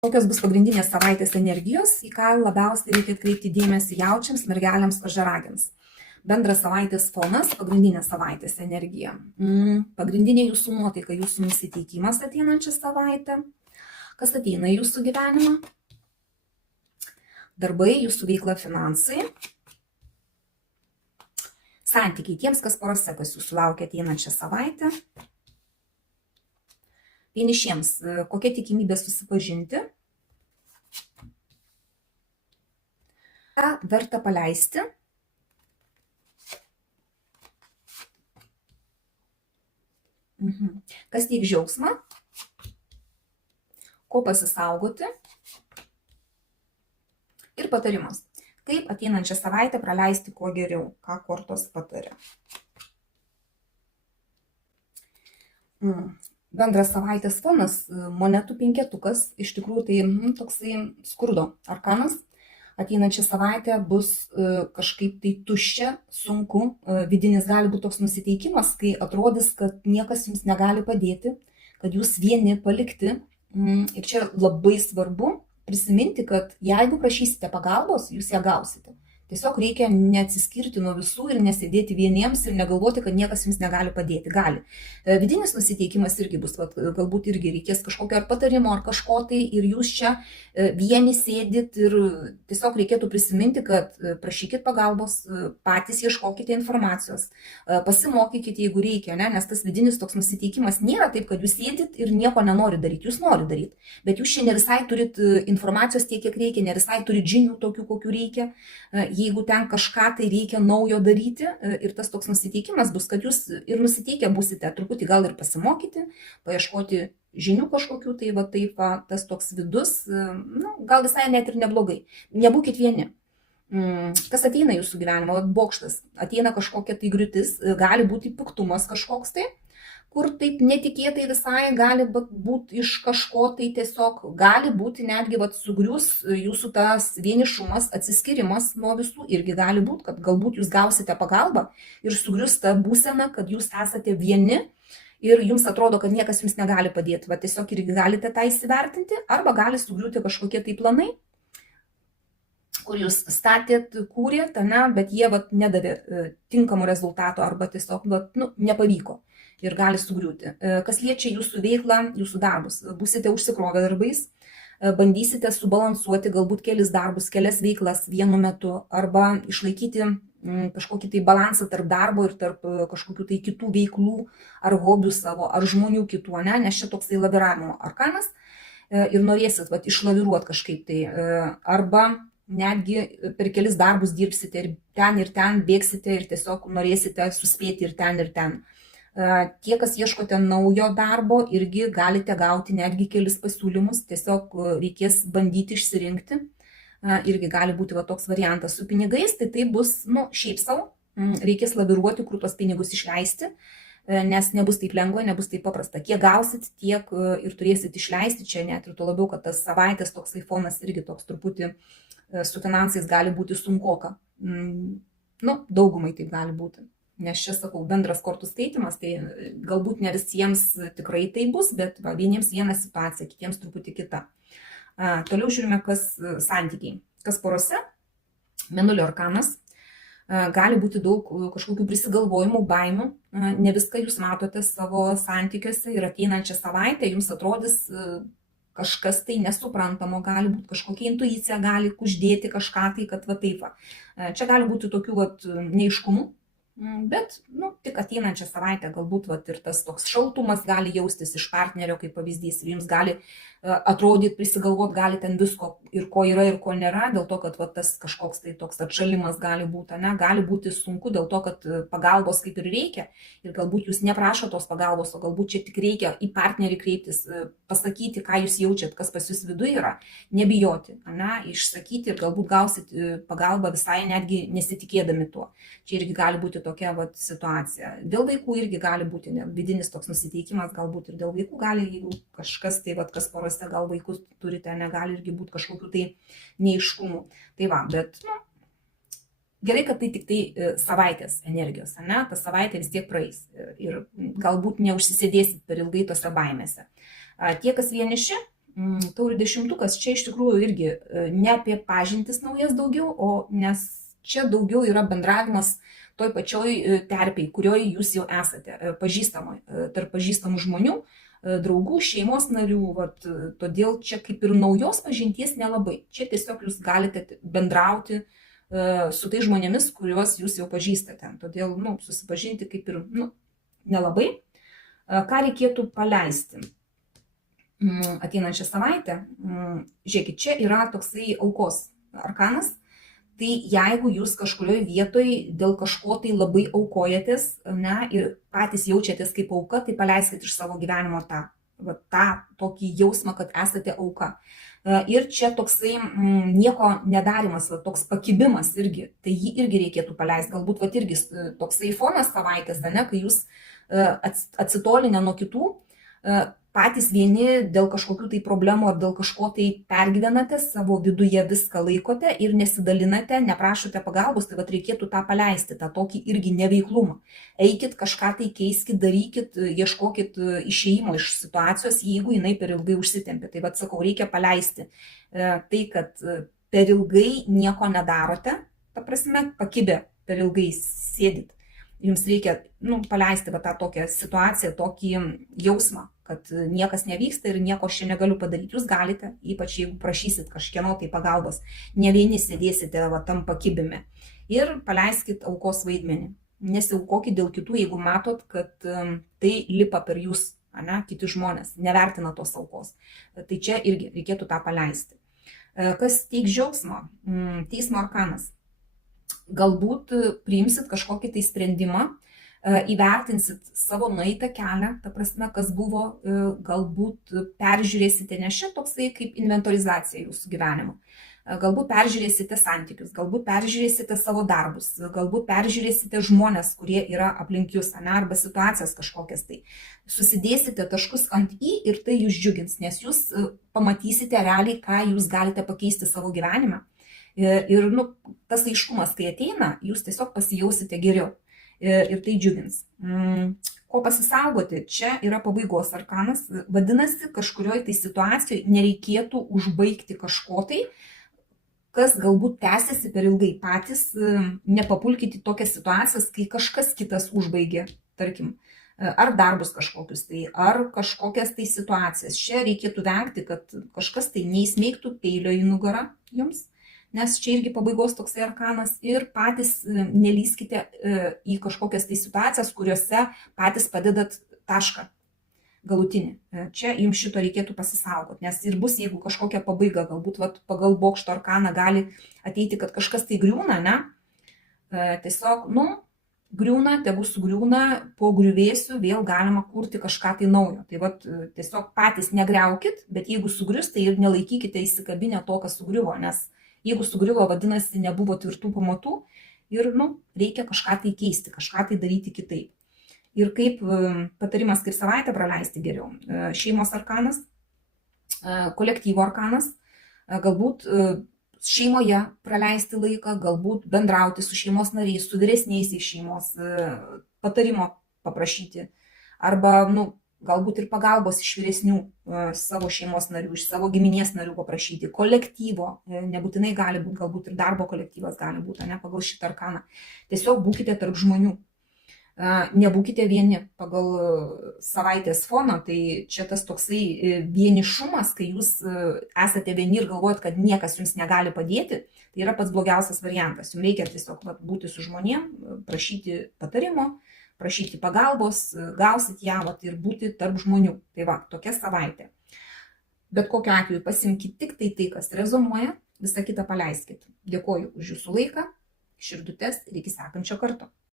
Kokios bus pagrindinės savaitės energijos, į ką labiausiai reikia atkreipti dėmesį jaučiams, mergeliams, ožiaragiams. Bendras savaitės fonas, pagrindinė savaitės energija. Pagrindinė jūsų nuotaika, jūsų nusiteikimas ateinančią savaitę. Kas ateina į jūsų gyvenimą? Darbai, jūsų veikla, finansai. Santykiai tiems, kas porose, kas jūsų laukia ateinančią savaitę. Vienišiems, kokia tikimybė susipažinti? Ką verta paleisti? Kas teiks džiaugsmą? Ko pasisaugoti? Ir patarimas. Kaip ateinančią savaitę praleisti kuo geriau? Ką kortos pataria? Bendras savaitės fonas, monetų penketukas, iš tikrųjų tai toksai skurdo arkanas. Ateinančią savaitę bus kažkaip tai tuščia, sunku, vidinis gali būti toks nusiteikimas, kai atrodys, kad niekas jums negali padėti, kad jūs vieni palikti. Ir čia labai svarbu prisiminti, kad jeigu prašysite pagalbos, jūs ją gausite. Tiesiog reikia neatsiskirti nuo visų ir nesėdėti vieniems ir negalvoti, kad niekas jums negali padėti. Gali. Vidinis nusiteikimas irgi bus, galbūt irgi reikės kažkokio ar patarimo, ar kažko tai ir jūs čia vieni sėdit ir tiesiog reikėtų prisiminti, kad prašykit pagalbos, patys ieškokite informacijos, pasimokykite, jeigu reikia, ne? Nes tas vidinis toks nusiteikimas nėra taip, kad jūs sėdit ir nieko nenori daryti, jūs nori daryti, bet jūs čia ne visai turit informacijos tiek, kiek reikia, ne visai turit žinių tokių, kokių reikia. Jeigu ten kažką tai reikia naujo daryti ir tas toks nusiteikimas bus, kad jūs ir nusiteikę būsite truputį gal ir pasimokyti, paieškoti žinių kažkokių, tai va taip, tas toks vidus, gal visai net ir neblogai. Nebūkit vieni. Kas ateina jūsų gyvenimo? Bokštas. Ateina kažkokia tai griūtis, gali būti piktumas kažkoks tai, kur taip netikėtai visai gali būti iš kažko, tai tiesiog gali būti netgi sugrius jūsų tas vienišumas, atsiskirimas nuo visų, irgi gali būti, kad galbūt jūs gausite pagalbą ir sugrius tą būseną, kad jūs esate vieni ir jums atrodo, kad niekas jums negali padėti. Tiesiog irgi galite tą įsivertinti, arba gali sugriūti kažkokie tai planai, kur jūs statėt, kūrėt, bet jie nedavė tinkamų rezultatų arba tiesiog nepavyko. Ir gali sugriūti. Kas liečia jūsų veiklą, jūsų darbus, būsite užsikrovę darbais, bandysite subalansuoti galbūt kelis darbus, kelias veiklas vienu metu arba išlaikyti kažkokį tai balansą tarp darbo ir tarp kažkokių tai kitų veiklų ar hobių savo, ar žmonių kitų, nes čia toksai laviravimo arkanas ir norėsit išlaviruoti kažkaip tai arba netgi per kelis darbus dirbsite ir ten bėgsite ir tiesiog norėsite suspėti ir ten. Tie, kas ieškote naujo darbo, irgi galite gauti netgi kelis pasiūlymus, tiesiog reikės bandyti išsirinkti, irgi gali būti toks variantas su pinigais, tai bus, šiaip savo, reikės laviruoti, kur tuos pinigus išleisti, nes nebus taip lengva, nebus taip paprasta. Kiek gausit, tiek ir turėsit išleisti čia, net ir tuo labiau, kad tas savaitės toksai fonas irgi toks truputį su finansais gali būti sunkoka. Daugumai taip gali būti. Nes čia, sakau, bendras kortų skaitimas, tai galbūt ne visiems tikrai tai bus, bet vieniems viena situacija, kitiems truputį kita. Toliau žiūrime, kas santykiai. Kas porose? Mėnulio arkanas. Gali būti daug kažkokių prisigalvojimų, baimių. Ne viską jūs matote savo santykiuose ir ateinančią savaitę jums atrodys kažkas tai nesuprantamo, gali būti kažkokia intuicija, gali kuždėti kažką tai, kad taip. Čia gali būti tokių neiškumų. Bet, tik ateinančią savaitę galbūt ir tas toks šaltumas gali jaustis iš partnerio kaip pavyzdys ir jums gali atrodyti, prisigalvoti, gali ten visko ir ko yra ir ko nėra, dėl to, kad tas kažkoks tai toks atšalimas gali būti, gali būti sunku dėl to, kad pagalbos kaip ir reikia ir galbūt jūs neprašo tos pagalbos, o galbūt čia tik reikia į partnerį kreiptis, pasakyti, ką jūs jaučiat, kas pas jūs viduje yra, nebijoti, išsakyti ir galbūt gausit pagalbą visai netgi nesitikėdami tuo. Čia irgi gali būti tokia situacija. Dėl vaikų irgi gali būti vidinis toks nusiteikimas, galbūt ir dėl vaikų gali, jeigu kažkas tai, kas porose gal vaikus turite, negali irgi būti kažkokių tai neiškumų. Tai bet gerai, kad tai tik tai savaitės energijos, ta savaitė vis tiek praeis ir galbūt neužsisėdėsit per ilgai tose baimėse. Tie, kas vieniši, Taurių dešimtukas čia iš tikrųjų irgi ne apie pažintis naujas daugiau, o nes čia daugiau yra bendravimas toj pačioj terpėj, kurioj jūs jau esate, pažįstamoj, tarp pažįstamų žmonių, draugų, šeimos narių, vat, todėl čia kaip ir naujos pažinties nelabai. Čia tiesiog jūs galite bendrauti su tai žmonėmis, kuriuos jūs jau pažįstate. Todėl, susipažinti kaip ir, nelabai. Ką reikėtų paleisti ateinančią savaitę? Žiūrėkit, čia yra toksai aukos arkanas. Tai jeigu jūs kažkurioje vietoje dėl kažko tai labai aukojatės, ir patys jaučiatės kaip auka, tai paleiskit iš savo gyvenimo tą tokį jausmą, kad esate auka. Ir čia toksai nieko nedarimas, toks pakibimas irgi, tai jį irgi reikėtų paleisti. Galbūt irgi toksai fonas savaitės, kai jūs atsitolinę nuo kitų, patys vieni dėl kažkokių tai problemų ar dėl kažko tai pergyvenate, savo viduje viską laikote ir nesidalinate, neprašote pagalbos, tai reikėtų tą paleisti, tą tokį irgi neveiklumą. Eikit, kažką tai keiskit, darykit, ieškokit išėjimo iš situacijos, jeigu jinai per ilgai užsitempė. Tai sakau, reikia paleisti tai, kad per ilgai nieko nedarote, ta prasme, pakibę per ilgai sėdit. Jums reikia paleisti tą tokią situaciją, tokį jausmą, kad niekas nevyksta ir nieko aš čia negaliu padaryti. Jūs galite, ypač jeigu prašysit kažkieno tai pagalbos, ne vieni sėdėsite tam pakibime. Ir paleiskit aukos vaidmenį. Nesiaukokit dėl kitų, jeigu matot, kad tai lipa per jūs, kiti žmonės, nevertina tos aukos. Tai čia irgi reikėtų tą paleisti. Kas teiks džiaugsmo? Teismo arkanas. Galbūt priimsit kažkokį tai sprendimą, įvertinsit savo nueitą kelią, ta prasme, kas buvo, galbūt peržiūrėsite, nes čia toksai kaip inventorizacija jūsų gyvenimo. Galbūt peržiūrėsite santykius, galbūt peržiūrėsite savo darbus, galbūt peržiūrėsite žmonės, kurie yra aplink jūs, arba situacijas kažkokias tai. Susidėsite taškus ant į ir tai jūs džiugins, nes jūs pamatysite realiai, ką jūs galite pakeisti savo gyvenime. Ir tas aiškumas, kai ateina, jūs tiesiog pasijausite geriau ir tai džiugins. Ko pasisaugoti? Čia yra pabaigos arkanas, vadinasi, kažkurioje tai situacijoje nereikėtų užbaigti kažko tai, kas galbūt tęsiasi per ilgai. Patys nepapulkite tokias situacijas, kai kažkas kitas užbaigė, tarkim, ar darbus kažkokius tai, ar kažkokias tai situacijas. Čia reikėtų vengti, kad kažkas tai neįsmeigtų peilio į nugarą jums, nes čia irgi pabaigos toksai arkanas, ir patys nelyskite į kažkokias tai situacijas, kuriuose patys padedat tašką galutinį. Čia jums šito reikėtų pasisaugoti, nes ir bus, jeigu kažkokia pabaiga, galbūt pagal bokšto arkaną gali ateiti, kad kažkas tai griūna, tiesiog, griūna, tegu sugriūna, po griuvėsių vėl galima kurti kažką tai naujo. Tai tiesiog patys negriaukit, bet jeigu sugrius, tai ir nelaikykite įsikabinę to, kas sugriuvo, nes jeigu sugriuvo, vadinasi, nebuvo tvirtų pamatų ir, reikia kažką tai keisti, kažką tai daryti kitaip. Ir kaip patarimas, kaip savaitę praleisti geriau. Šeimos arkanas, kolektyvo arkanas, galbūt šeimoje praleisti laiką, galbūt bendrauti su šeimos nariais, su vyresniaisiais šeimos, patarimo paprašyti, arba, galbūt ir pagalbos iš vyresnių savo šeimos narių, iš savo giminės narių paprašyti, kolektyvo, nebūtinai gali būti, galbūt ir darbo kolektyvas gali būti, pagal šitą arkaną. Tiesiog būkite tarp žmonių, nebūkite vieni pagal savaitės foną, tai čia tas toksai vienišumas, kai jūs esate vieni ir galvojat, kad niekas jums negali padėti, tai yra pats blogiausias variantas. Jums reikia tiesiog būti su žmonėm, prašyti patarimo, prašyti pagalbos, gausit ją ir būti tarp žmonių. Tai tokia savaitė. Bet kokiu atveju pasimkite tik tai, kas rezonuoja, visą kitą paleiskite. Dėkoju už jūsų laiką, širdutes ir iki sekančio karto.